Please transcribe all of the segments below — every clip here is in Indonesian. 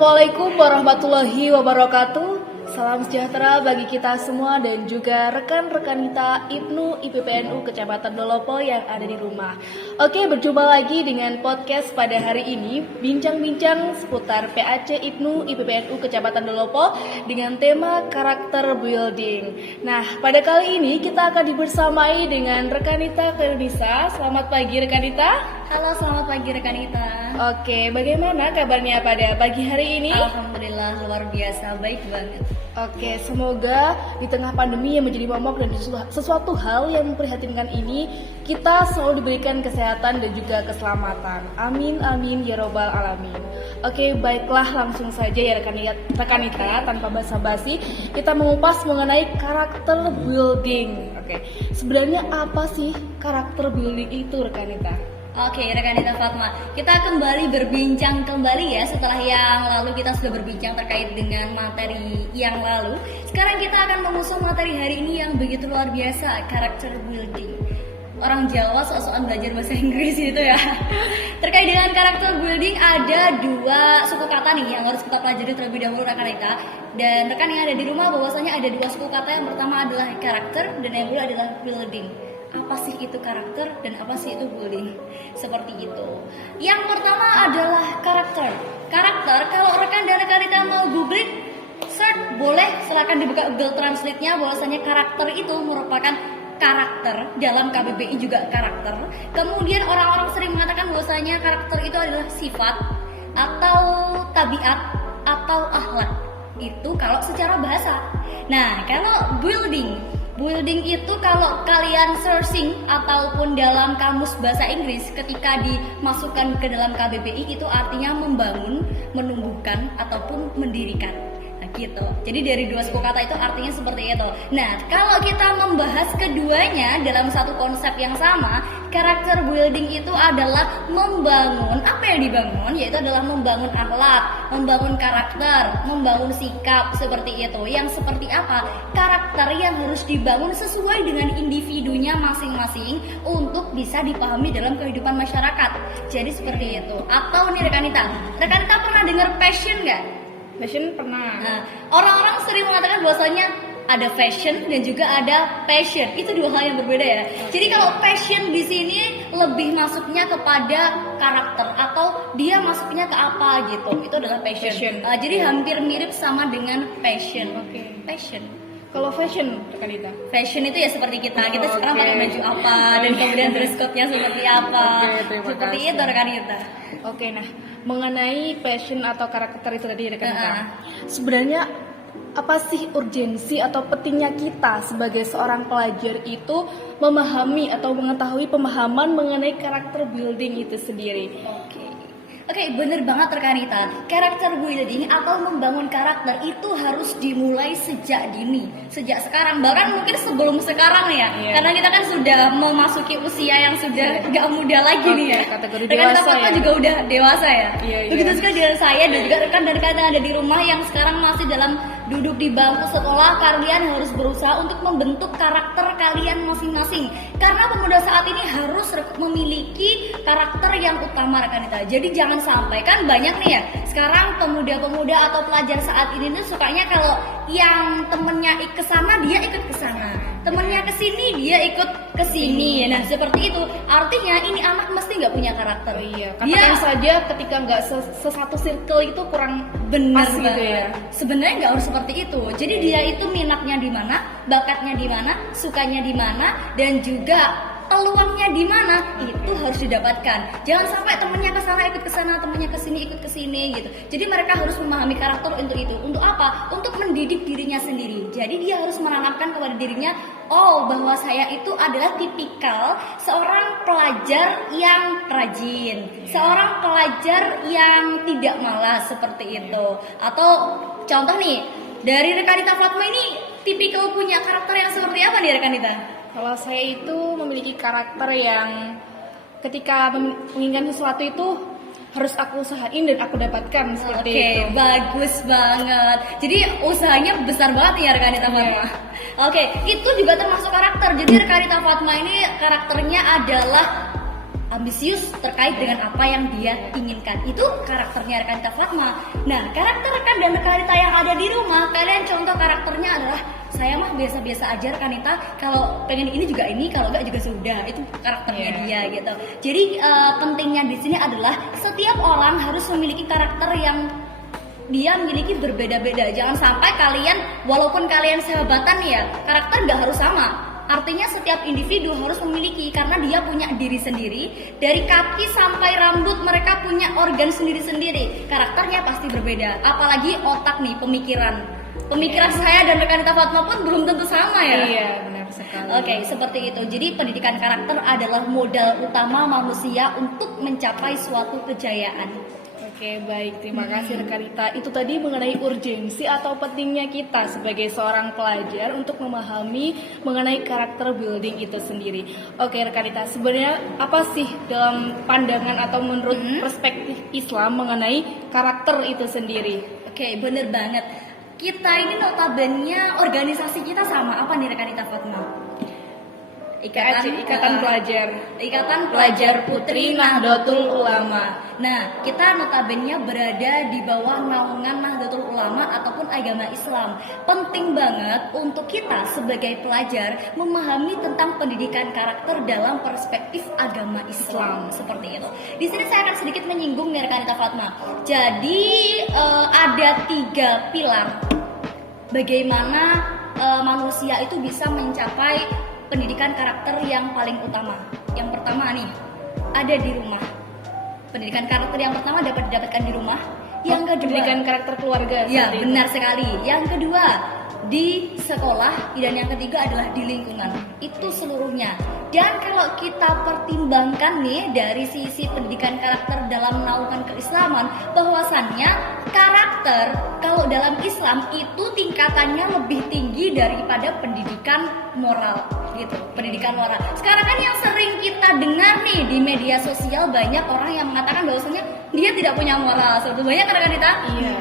Assalamualaikum warahmatullahi wabarakatuh. Salam sejahtera bagi kita semua dan juga rekan-rekan kita IPNU IPPNU Kecamatan Dolopo yang ada di rumah. Oke, berjumpa lagi dengan podcast pada hari ini, bincang-bincang seputar PAC IPNU IPPNU Kecamatan Dolopo dengan tema karakter building. Nah, pada kali ini kita akan dibersamai dengan Rekanita Kernisa. Selamat pagi Rekanita. Halo, selamat pagi rekanita. Oke, bagaimana kabarnya pada pagi hari ini? Alhamdulillah luar biasa, baik banget. Oke, semoga di tengah pandemi yang menjadi momok dan sesuatu hal yang memprihatinkan ini, kita selalu diberikan kesehatan dan juga keselamatan. Amin, amin, ya robbal alamin. Oke, baiklah langsung saja ya rekanita, tanpa basa-basi, kita mengupas mengenai karakter building. Oke, sebenarnya apa sih karakter building itu rekanita? Oke, rekanita Fatma, kita kembali berbincang kembali ya setelah yang lalu kita sudah berbincang terkait dengan materi yang lalu. Sekarang kita akan mengusung materi hari ini yang begitu luar biasa, karakter building. Orang Jawa sok-sokan belajar bahasa Inggris gitu ya. Terkait dengan karakter building ada dua suku kata nih yang harus kita pelajari terlebih dahulu rekanita. Dan rekan yang ada di rumah bahwasanya ada dua suku kata, yang pertama adalah karakter dan yang kedua adalah building. Apa sih itu karakter dan apa sih itu building? Seperti itu. Yang pertama adalah karakter. Karakter, kalau rekan dan rekanita mau googling, search boleh, silakan dibuka Google Translate-nya bahwasanya karakter itu merupakan karakter, dalam KBBI juga karakter. Kemudian orang-orang sering mengatakan bahwasanya karakter itu adalah sifat atau tabiat atau akhlak. Itu kalau secara bahasa. Nah, kalau Building itu kalau kalian searching ataupun dalam kamus bahasa Inggris ketika dimasukkan ke dalam KBBI itu artinya membangun, menumbuhkan ataupun mendirikan. Nah gitu. Jadi dari dua suku kata itu artinya seperti itu. Nah, kalau kita membahas keduanya dalam satu konsep yang sama, karakter building itu adalah membangun, apa yang dibangun? Yaitu adalah membangun akhlak, membangun karakter, membangun sikap seperti itu. Yang seperti apa? Karakter yang harus dibangun sesuai dengan individunya masing-masing untuk bisa dipahami dalam kehidupan masyarakat. Jadi seperti itu. Atau nih rekanita pernah dengar passion nggak? Passion pernah. Nah, orang-orang sering mengatakan bahwasanya ada fashion dan juga ada passion. Itu dua hal yang berbeda ya. Jadi kalau passion di sini lebih masuknya kepada karakter atau dia masuknya ke apa gitu. Itu adalah passion. Jadi hampir mirip sama dengan passion. Passion. Kalau fashion rekanita? Fashion itu ya seperti kita sekarang pakai baju apa dan kemudian dress code-nya seperti apa. Seperti itu rekanita. Oke, nah mengenai passion atau karakter itu tadi rekanita. Sebenarnya apa sih urgensi atau pentingnya kita sebagai seorang pelajar itu memahami atau mengetahui pemahaman mengenai karakter building itu sendiri? Oke, bener banget rekanita. Karakter building atau membangun karakter itu harus dimulai sejak dini, sejak sekarang, bahkan mungkin sebelum sekarang nih ya. Karena kita kan sudah memasuki usia yang sudah gak muda lagi nih ya. Kategori dewasa ya. Juga udah dewasa ya. Begitu juga dengan saya dan juga rekan dan rekan yang ada di rumah yang sekarang masih dalam duduk di bangku sekolah, kalian harus berusaha untuk membentuk karakter kalian masing-masing. Karena pemuda saat ini harus memiliki karakter yang utama rekanita. Jadi jangan sampai, kan banyak nih ya sekarang pemuda-pemuda atau pelajar saat ini tuh sukanya kalau yang temennya ke sana dia ikut ke sana, temennya ke sini dia ikut ke sini. Nah seperti itu artinya ini anak mesti nggak punya karakter. Katakan saja ketika nggak sesatu circle itu kurang benar gitu ya. Sebenarnya nggak harus seperti itu. Jadi dia itu minatnya di mana, bakatnya di mana, sukanya di mana, dan juga peluangnya di mana itu harus didapatkan. Jangan sampai temennya ke sana ikut ke sana, temennya ke sini ikut ke sini gitu. Jadi mereka harus memahami karakter untuk itu. Untuk apa? Untuk mendidik dirinya sendiri. Jadi dia harus menanamkan kepada dirinya, bahwa saya itu adalah tipikal seorang pelajar yang rajin, seorang pelajar yang tidak malas seperti itu. Atau contoh nih, dari rekanita Fatma ini tipikal punya karakter yang seperti apa nih rekanita? Kalau saya itu memiliki karakter yang ketika menginginkan sesuatu itu harus aku usahain dan aku dapatkan seperti itu. Bagus banget. Jadi usahanya besar banget ya rekanita Fatma. Itu juga termasuk karakter. Jadi rekanita Fatma ini karakternya adalah ambisius terkait dengan apa yang dia inginkan. Itu karakternya Rekanita Fatma. Nah, karakter rekan dan rekanita yang ada di rumah, kalian contoh karakternya adalah saya mah biasa-biasa aja Rekanita, kalau pengen ini juga ini, kalau enggak juga sudah. Itu karakternya dia gitu. Jadi pentingnya di sini adalah setiap orang harus memiliki karakter yang dia miliki berbeda-beda. Jangan sampai kalian, walaupun kalian sahabatan ya, karakter nggak harus sama. Artinya setiap individu harus memiliki, karena dia punya diri sendiri. Dari kaki sampai rambut mereka punya organ sendiri-sendiri. Karakternya pasti berbeda. Apalagi otak nih, pemikiran. Pemikiran saya dan Rekanita Fatma pun belum tentu sama ya. Iya, benar sekali. Oke, seperti itu. Jadi pendidikan karakter adalah modal utama manusia untuk mencapai suatu kejayaan. Oke, baik. Terima kasih Rekanita. Itu tadi mengenai urgensi atau pentingnya kita sebagai seorang pelajar untuk memahami mengenai karakter building itu sendiri. Oke, Rekanita, sebenarnya apa sih dalam pandangan atau menurut perspektif Islam mengenai karakter itu sendiri? Oke, bener banget. Kita ini notabene organisasi kita sama apa nih Rekanita Fatma? Ikatan Pelajar Putri Nahdlatul Ulama. Nah, kita notabene berada di bawah naungan Nahdlatul Ulama ataupun agama Islam. Penting banget untuk kita sebagai pelajar memahami tentang pendidikan karakter dalam perspektif agama Islam. Seperti itu. Di sini saya akan sedikit menyinggung nih Rekanita Fatma. Jadi ada 3 pilar bagaimana manusia itu bisa mencapai pendidikan karakter yang paling utama. Yang pertama nih, ada di rumah. Pendidikan karakter yang pertama dapat didapatkan di rumah. Yang kedua, pendidikan karakter keluarga. Ya, benar sekali. Yang kedua, di sekolah, dan yang ketiga adalah di lingkungan. Itu seluruhnya. Dan kalau kita pertimbangkan nih dari sisi pendidikan karakter dalam naungan keislaman, bahwasannya karakter kalau dalam Islam itu tingkatannya lebih tinggi daripada pendidikan moral gitu. Pendidikan moral. Sekarang kan yang sering kita dengar nih di media sosial, banyak orang yang mengatakan bahwasanya dia tidak punya moral. Sebetulnya banyak kan kita? Iya.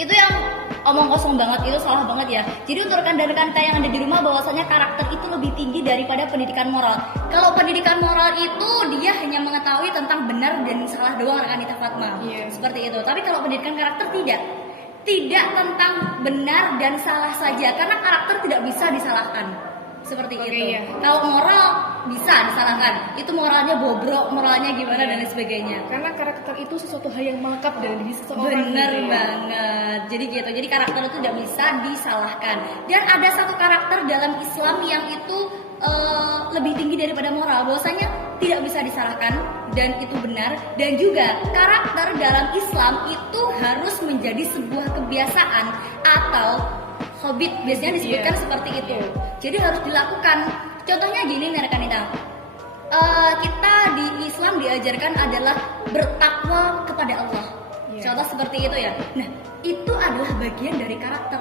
Itu yang omong kosong banget, itu salah banget ya. Jadi untuk rekan dan rekanita yang ada di rumah, bahwasanya karakter itu lebih tinggi daripada pendidikan moral. Kalau pendidikan moral itu dia hanya mengetahui tentang benar dan salah doang Rekanita Fatma. Seperti itu. Tapi kalau pendidikan karakter tidak tentang benar dan salah saja, karena karakter tidak bisa disalahkan. Seperti itu. Iya. Kalau moral bisa disalahkan. Itu moralnya bobrok, moralnya gimana dan lain sebagainya. Karena karakter itu sesuatu hal yang melekat dari diri seseorang. Bener gitu ya. banget. Jadi gitu. Jadi karakter itu tidak bisa disalahkan. Dan ada satu karakter dalam Islam yang itu lebih tinggi daripada moral. Bahwasanya tidak bisa disalahkan dan itu benar. Dan juga karakter dalam Islam itu harus menjadi sebuah kebiasaan atau habit, biasanya disebutkan seperti itu. Jadi harus dilakukan. Contohnya gini nih rekanita, kita di Islam diajarkan adalah bertakwa kepada Allah. Contoh seperti itu ya. Nah, itu adalah bagian dari karakter.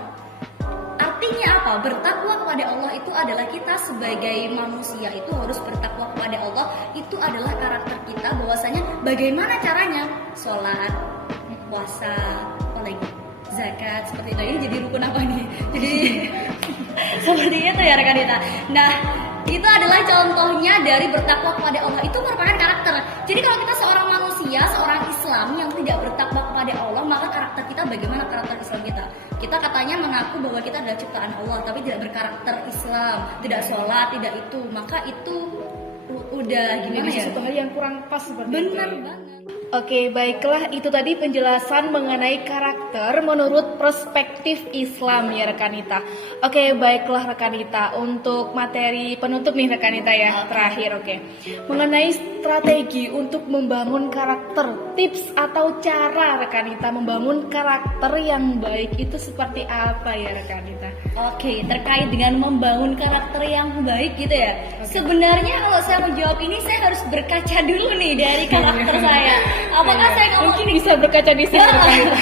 Artinya apa? Bertakwa kepada Allah itu adalah kita sebagai manusia itu harus bertakwa kepada Allah. Itu adalah karakter kita, bahwasanya bagaimana caranya? Sholat, puasa, apalagi zakat, seperti itu. Ini jadi rukun apa nih? Jadi seperti itu ya rekan-rekan. Nah, itu adalah contohnya dari bertakwa kepada Allah. Itu merupakan karakter. Jadi kalau kita seorang manusia, seorang Islam yang tidak bertakwa kepada Allah, maka karakter kita bagaimana karakter Islam kita? Kita katanya mengaku bahwa kita adalah ciptaan Allah, tapi tidak berkarakter Islam, tidak sholat, tidak itu. Maka itu udah gimana ya? Sesuatu hal yang kurang pas seperti itu. Benar banget. Oke, baiklah, itu tadi penjelasan mengenai karakter menurut perspektif Islam ya rekanita. Oke, baiklah rekanita, untuk materi penutup nih rekanita ya, terakhir oke. Mengenai strategi untuk membangun karakter, tips atau cara rekanita membangun karakter yang baik itu seperti apa ya rekanita? Oke, terkait dengan membangun karakter yang baik gitu ya. Sebenarnya kalau saya menjawab ini, saya harus berkaca dulu nih dari karakter saya. Apakah saya ngomong mungkin bisa berkaca di sini rekanita?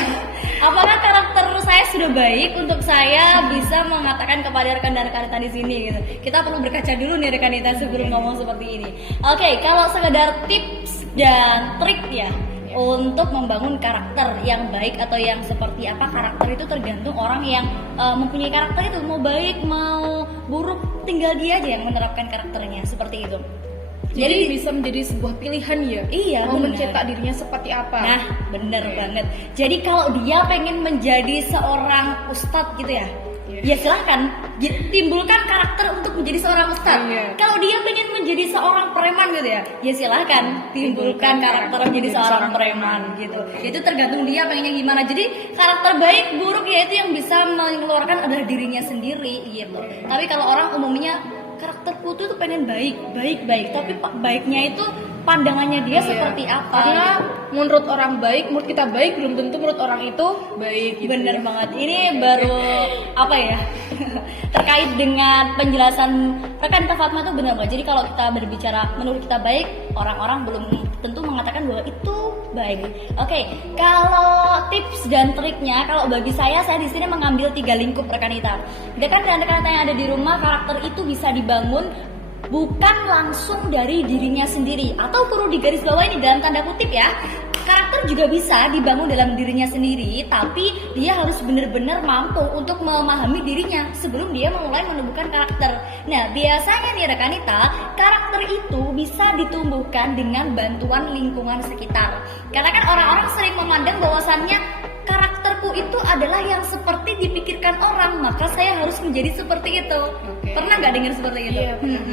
Apakah karakter saya sudah baik untuk saya bisa mengatakan kepada rekan dan rekanita di sini gitu. Kita perlu berkaca dulu nih rekanita sebelum ngomong seperti ini. Oke, kalau sekedar tips dan trik ya untuk membangun karakter yang baik atau yang seperti apa, karakter itu tergantung orang yang mempunyai karakter itu, mau baik mau buruk tinggal dia aja yang menerapkan karakternya seperti itu. Jadi bisa menjadi sebuah pilihan ya. Iya, mau benar. mencetak dirinya seperti apa. Nah, bener banget. Jadi kalau dia pengen menjadi seorang ustadz gitu ya, ya silahkan timbulkan karakter untuk menjadi seorang ustadz. Kalau dia pengen menjadi seorang preman gitu ya silahkan timbulkan karakter menjadi seorang preman gitu. Itu tergantung dia pengennya gimana. Jadi karakter baik buruk ya itu yang bisa mengeluarkan adalah dirinya sendiri gitu. Tapi kalau orang umumnya karakterku tuh pengen baik, tapi baiknya itu pandangannya dia seperti apa? Karena menurut orang baik, menurut kita baik belum tentu menurut orang itu baik. Gitu. Bener banget. Ini baru apa ya? Terkait dengan penjelasan rekan Fatma itu benar banget. Jadi kalau kita berbicara menurut kita baik, orang-orang belum tentu mengatakan bahwa itu baik. Oke, kalau tips dan triknya, kalau bagi saya di sini mengambil 3 lingkup rekan kita. Rekan dan rekan yang ada di rumah, karakter itu bisa dibangun bukan langsung dari dirinya sendiri, atau perlu digarisbawahi dalam tanda kutip ya. Karakter juga bisa dibangun dalam dirinya sendiri, tapi dia harus benar-benar mampu untuk memahami dirinya sebelum dia memulai menumbuhkan karakter. Nah, biasanya nih rekanita, karakter itu bisa ditumbuhkan dengan bantuan lingkungan sekitar. Karena kan orang-orang sering memandang bahwasannya karakterku itu adalah yang seperti dipikirkan orang, maka saya harus menjadi seperti itu. Pernah nggak dengar seperti itu? Iya, benar.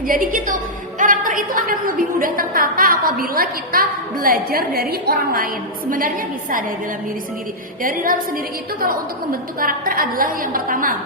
Jadi gitu, karakter itu akan lebih mudah tertata apabila kita belajar dari orang lain. Sebenarnya bisa dari dalam diri sendiri. Dari dalam sendiri itu kalau untuk membentuk karakter adalah yang pertama,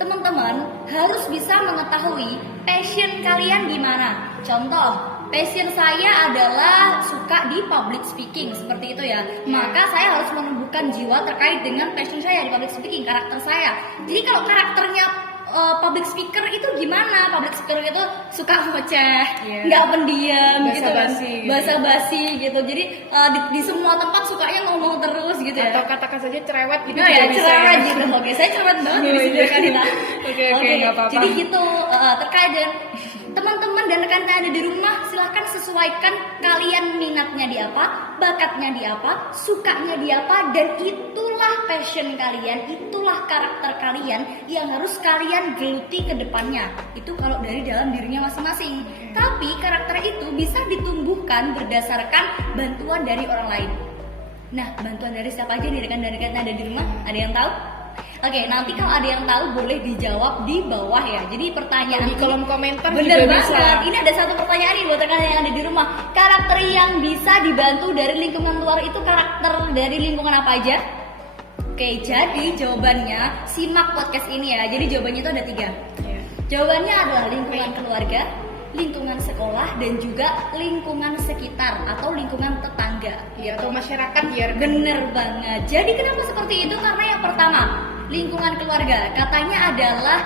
teman-teman harus bisa mengetahui passion kalian gimana. Contoh, passion saya adalah suka di public speaking, seperti itu ya. Maka saya harus menumbuhkan jiwa terkait dengan passion saya di public speaking, karakter saya. Jadi kalau karakternya public speaker itu gimana? Public speaker itu suka ngoceh, nggak pendiam gitu kan, basa-basi gitu. Jadi di semua tempat sukanya ngomong terus gitu ya. Atau katakan saja cerewet gitu. Nah ya, cerewet gitu. Oke, saya cerewet banget di sini Kanita. Oke, nggak apa-apa. Jadi gitu, terkait dengan teman-teman dan rekan yang ada di rumah, silahkan sesuaikan kalian minatnya di apa, bakatnya di apa, sukanya di apa, dan itulah passion kalian, itulah karakter kalian yang harus kalian geluti ke depannya. Itu kalau dari dalam dirinya masing-masing. Tapi karakter itu bisa ditumbuhkan berdasarkan bantuan dari orang lain. Nah, bantuan dari siapa aja nih rekan-rekan yang ada di rumah? Ada yang tahu? Oke, nanti kalau ada yang tahu boleh dijawab di bawah ya. Jadi pertanyaan di kolom komentar bener juga banget. bisa. Ini ada satu pertanyaan nih buat rekan yang ada di rumah. Karakter yang bisa dibantu dari lingkungan luar itu karakter dari lingkungan apa aja? Oke, jadi jawabannya simak podcast ini ya. Jadi jawabannya itu ada 3. Jawabannya adalah lingkungan keluarga, lingkungan sekolah, dan juga lingkungan sekitar atau lingkungan tetangga. Ya, atau masyarakat ya. Bener banget. Jadi kenapa seperti itu? Karena yang pertama, lingkungan keluarga katanya adalah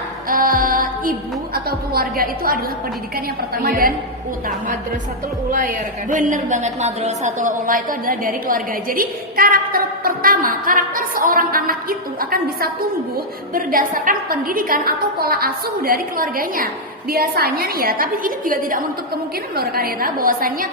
ibu atau keluarga itu adalah pendidikan yang pertama dan utama. Madrasatul Ula ya rekan. Bener banget, Madrasatul Ula itu adalah dari keluarga. Jadi karakter pertama, karakter seorang anak itu akan bisa tumbuh berdasarkan pendidikan atau pola asuh dari keluarganya. Biasanya nih ya, tapi ini juga tidak menutup kemungkinan loh rekan-rekan bahwasannya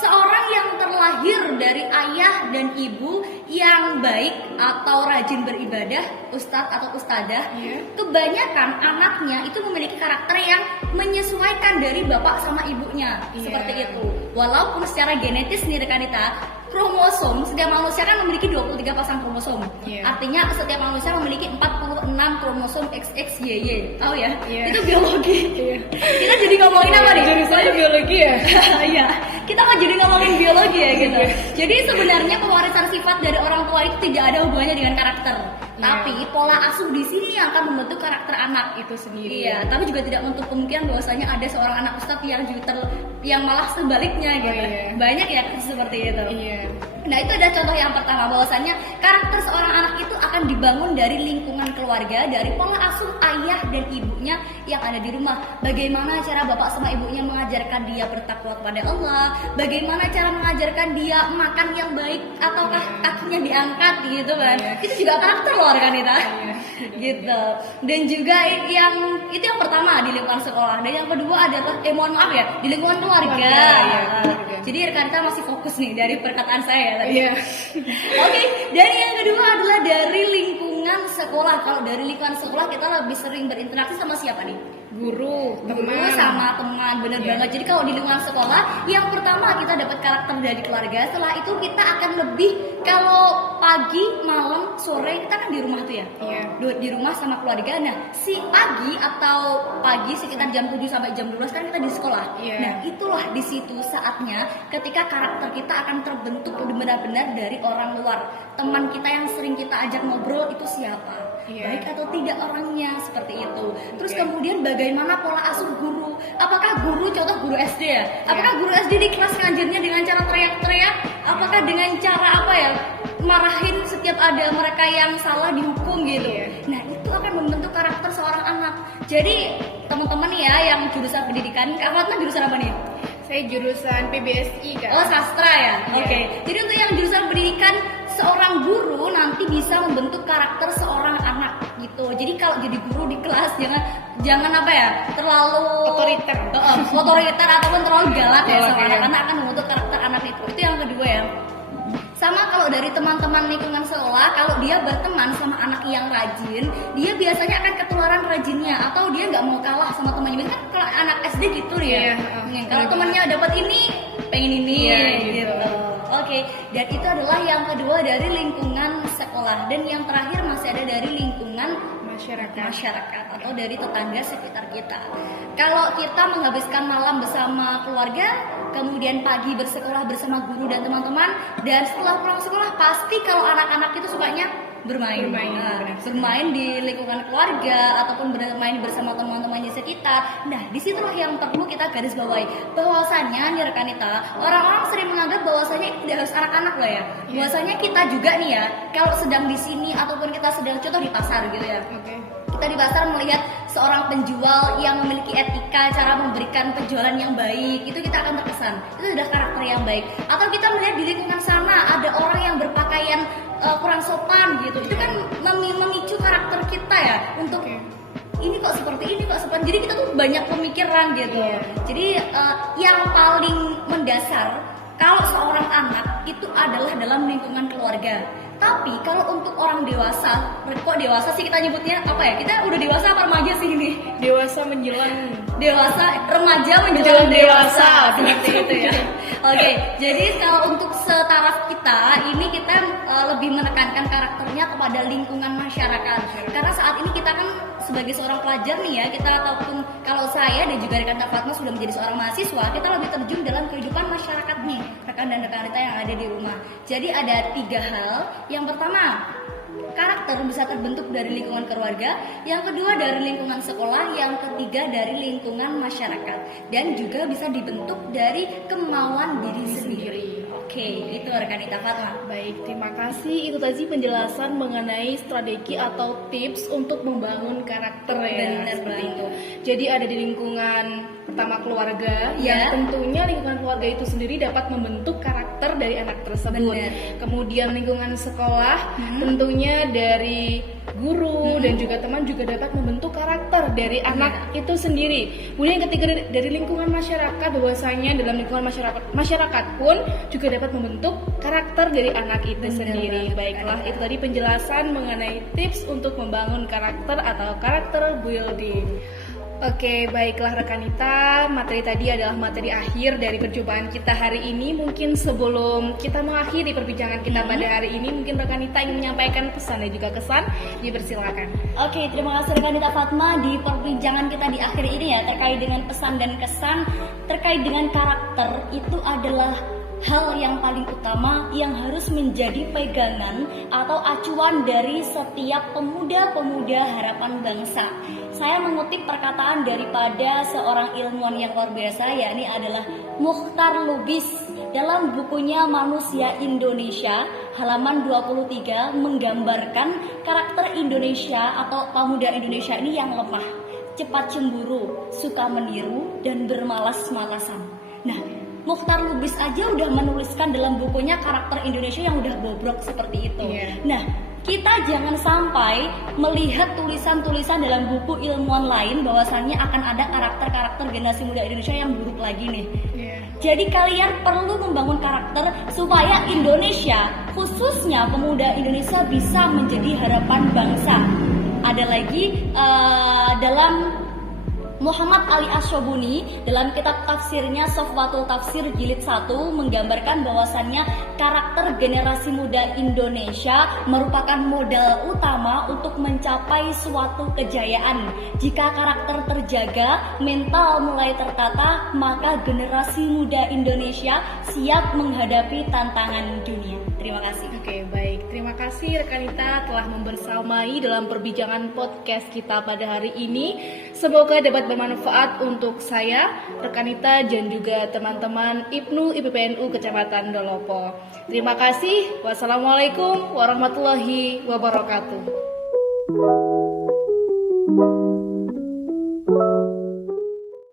seorang yang terlahir dari ayah dan ibu yang baik atau rajin beribadah, ustadz atau ustadzah, kebanyakan anaknya itu memiliki karakter yang menyesuaikan dari bapak sama ibunya, seperti itu. Walaupun secara genetis nih rekan-rekan, kromosom setiap manusia kan memiliki 23 pasang kromosom. Artinya setiap manusia memiliki 46 kromosom XXYY. Tahu ya? Itu biologi. Kita jadi ngomongin apa nih? Jurusannya biologi ya? Iya. Kita mau jadi ngomongin biologi ya gitu. Jadi sebenarnya pewarisan sifat dari orang tua itu tidak ada hubungannya dengan karakter. Tapi pola asuh di sini yang akan membentuk karakter anak itu sendiri. Iya, tapi juga tidak menutup kemungkinan bahwasanya ada seorang anak ustadz yang yang malah sebaliknya gitu. Banyak ya seperti itu. Nah, itu ada contoh yang pertama bahwasannya karakter seorang anak itu akan dibangun dari lingkungan keluarga, dari pola asuh ayah dan ibunya yang ada di rumah. Bagaimana cara bapak sama ibunya mengajarkan dia bertakwa kepada Allah, bagaimana cara mengajarkan dia makan yang baik ataukah kakinya diangkat gitu kan. Itu juga karakter loh rekan-rekan. Gitu. Dan juga yang itu yang pertama di lingkungan sekolah, dan yang kedua adalah mohon maaf ya, di lingkungan keluarga. Jadi rekan-rekan masih fokus nih dari perkataan saya tadi. Oke, dan yang kedua adalah dari lingkungan sekolah. Kalau dari lingkungan sekolah kita lebih sering berinteraksi sama siapa nih? guru, teman. Sama teman, bener Iya. banget. Jadi kalau di lingkungan sekolah, yang pertama kita dapat karakter dari keluarga. Setelah itu kita akan lebih, kalau pagi, malam, sore kita kan di rumah tuh ya. Iya. Di rumah sama keluarga. Nah, si pagi sekitar jam 7 sampai jam 12 kan kita di sekolah. Iya. Nah, itulah di situ saatnya ketika karakter kita akan terbentuk benar-benar dari orang luar. Teman kita yang sering kita ajak ngobrol itu siapa? Iya. Baik atau tidak orangnya, seperti itu. Terus Oke. kemudian bagaimana pola asuh guru? Apakah guru, contoh guru SD ya? Apakah guru SD di kelas ngajarnya dengan cara teriak-teriak? Apakah dengan cara apa ya? Marahin setiap ada mereka yang salah dihukum gitu. Iya. Nah, itu akan membentuk karakter seorang anak. Jadi teman-teman nih ya yang jurusan pendidikan, Kak Fatma jurusan apa nih? Saya jurusan PBSI kan. Oh, sastra ya. Iya. Oke. Jadi untuk yang jurusan pendidikan, seorang guru nanti bisa membentuk karakter seorang anak gitu. Jadi kalau jadi guru di kelas jangan apa ya, terlalu Otoriter. otoriter ataupun terlalu galak ya sama Oke. anak, karena akan membentuk karakter anak itu. Itu yang kedua ya. Sama kalau dari teman-teman lingkungan sekolah, kalau dia berteman sama anak yang rajin, dia biasanya akan ketularan rajinnya, atau dia nggak mau kalah sama temannya. Biasanya kan kalau anak SD gitu ya. Iya, Kalau temannya dapat ini, pengen ini Iya, gitu. gitu. Oke, dan itu adalah yang kedua dari lingkungan sekolah, dan yang terakhir masih ada dari lingkungan masyarakat atau dari tetangga sekitar kita. Kalau kita menghabiskan malam bersama keluarga, kemudian pagi bersekolah bersama guru dan teman-teman, dan setelah pulang sekolah pasti kalau anak-anak itu sukanya bermain. Bermain di lingkungan keluarga ataupun bermain bersama teman-temannya sekitar. Nah, disitulah yang perlu kita garis bawahi, bahwasanya nih rekanita, orang-orang sering menganggap bahwasanya itu tidak harus anak-anak lah ya. Bahwasanya kita juga nih ya, kalau sedang di sini ataupun kita sedang contoh di pasar gitu ya. Oke. Kita di pasar melihat seorang penjual yang memiliki etika, cara memberikan penjualan yang baik, itu kita akan terkesan. Itu sudah karakter yang baik. Atau kita melihat di lingkungan sana ada orang yang berpakaian kurang sopan gitu. Itu kan memicu karakter kita ya untuk ini kok seperti jadi kita tuh banyak pemikiran gitu. Jadi yang paling mendasar kalau seorang anak itu adalah dalam lingkungan keluarga. Tapi kalau untuk orang dewasa, kok dewasa sih kita nyebutnya apa ya? Kita udah dewasa apa remaja sih ini? Dewasa menjelang Remaja menjelang dewasa, Seperti seperti itu ya. Oke, jadi kalau untuk setaraf kita ini kita lebih menekankan karakternya kepada lingkungan masyarakat. Karena saat ini kita kan sebagai seorang pelajar nih ya, kita ataupun kalau saya dan juga rekan Fatma sudah menjadi seorang mahasiswa, kita lebih terjun dalam kehidupan masyarakat nih, rekan dan rekan kita yang ada di rumah. Jadi ada 3 hal. Yang pertama, karakter bisa terbentuk dari lingkungan keluarga, yang kedua dari lingkungan sekolah, yang ketiga dari lingkungan masyarakat, dan juga bisa dibentuk dari kemauan diri sendiri. Oke, itu rekanita Fatma. Baik, terima kasih. Itu tadi penjelasan mengenai strategi atau tips untuk membangun karakter ya. Benar Seperti banget. itu. Jadi ada di lingkungan pertama keluarga, Ya. yang tentunya lingkungan keluarga itu sendiri dapat membentuk karakter dari anak tersebut. Benar. Kemudian lingkungan sekolah, tentunya dari guru dan juga teman juga dapat membentuk karakter dari anak itu sendiri. Kemudian yang ketiga dari lingkungan masyarakat, bahwasanya dalam lingkungan masyarakat pun juga dapat membentuk karakter dari anak itu Benar sendiri. banget, Baiklah, Kak. itu tadi penjelasan mengenai tips untuk membangun karakter atau karakter building. Oke, baiklah rekanita, materi tadi adalah materi akhir dari perjumpaan kita hari ini. Mungkin sebelum kita mengakhiri perbincangan kita pada hari ini, mungkin rekanita ingin menyampaikan pesan dan juga kesan, dipersilakan. Oke, terima kasih rekanita Fatma di perbincangan kita di akhir ini ya, terkait dengan pesan dan kesan terkait dengan karakter. Itu adalah hal yang paling utama yang harus menjadi pegangan atau acuan dari setiap pemuda-pemuda harapan bangsa. Saya mengutip perkataan daripada seorang ilmuwan yang luar biasa, yakni adalah Mukhtar Lubis dalam bukunya Manusia Indonesia halaman 23 menggambarkan karakter Indonesia atau pemuda Indonesia ini yang lemah, cepat cemburu, suka meniru, dan bermalas-malasan. Nah, Mukhtar Lubis aja udah menuliskan dalam bukunya karakter Indonesia yang udah bobrok seperti itu. Nah, kita jangan sampai melihat tulisan-tulisan dalam buku ilmuwan lain bahwasannya akan ada karakter-karakter generasi muda Indonesia yang buruk lagi nih. Jadi kalian perlu membangun karakter supaya Indonesia, khususnya pemuda Indonesia, bisa menjadi harapan bangsa. Ada lagi dalam Muhammad Ali Asyobuni dalam kitab tafsirnya Sofwatul Tafsir Jilid 1 menggambarkan bahwasannya karakter generasi muda Indonesia merupakan modal utama untuk mencapai suatu kejayaan. Jika karakter terjaga, mental mulai tertata, maka generasi muda Indonesia siap menghadapi tantangan dunia. Terima kasih. Oke, baik. Terima kasih rekanita telah membersamai dalam perbincangan podcast kita pada hari ini. Semoga dapat bermanfaat untuk saya, rekanita, dan juga teman-teman IPNU IPPNU Kecamatan Dolopo. Terima kasih. Wassalamualaikum warahmatullahi wabarakatuh.